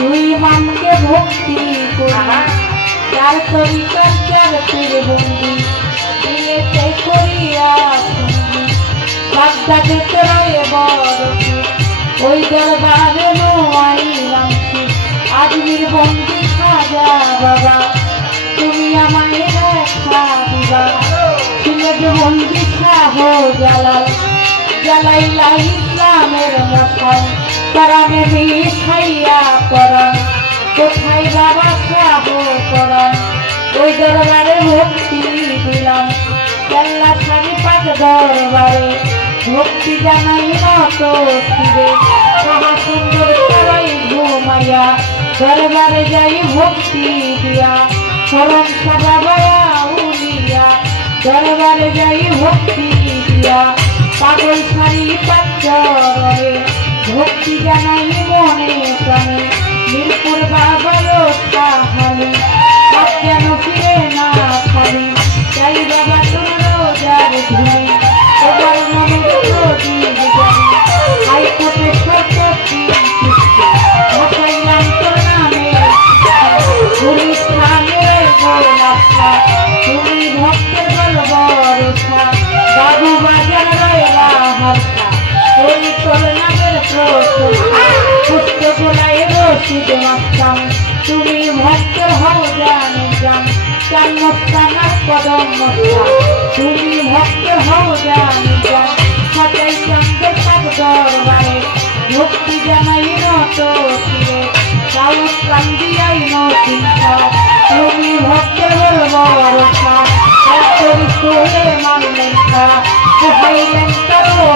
দুই মানকে ভক্তি করি চার তরিকার চার পীর বন্দি দিয়েতে করিয়া সঙ্গী বাগদাদে তোরাই বড় ওই দরবারে নোয়াইলাম আজমির বন্দি খাজা বাবা তুমি আমায় দেখা দিবা সিলেট বন্দি শাহ জালাল জালাইলা ইসলামের মশাল তারানে মিঠাইয়া পরাণ কোথায় বাবা শাহ পরাণ ওই দরবারে ভক্তি দিলাম কেল্লা সারি পাঁচ দরবারে ভক্তি জানাই নত শিবে তাহা সুন্দর তারাই ঘুমাইয়া দরবারে যাই ভক্তি দিয়া করম সাজাবায়া উলিয়া দরবারে যাই ভক্তি দিয়া পাগল সারি পাঁচরে ভক্তি জানাই মনে প্রাণে মিরপুর বাবার তাহালে কেন ফিরে না খালি চাই বাবা তোমার রোজার ধুলি তোমার মনে প্রদীপ জানি হাইকোর্টে সরস্বতী ভাসাইলাম তোর নামে পুলিশ থামের গোলাপা তুমি ভক্তের বলবরসা বাবু বাজার রয়েলা হারসা ওই তোর নামের পুষ্ট গোলায় রশিদ মাস্তাম তুমি ভক্তের হও জানে জান চান মস্তানার কদম মস্তা তুমি ভক্তের হও জানে জান সাজাই চন্দ্রের পাক দরবারে ভক্তি জানাই নত শিরে কাউস কান্দিয়াই নচিন্তা তুমি ভক্তের বলবরসা তোর সোলে মানলেন তা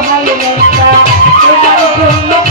হাইলেন তা তোমার জন্য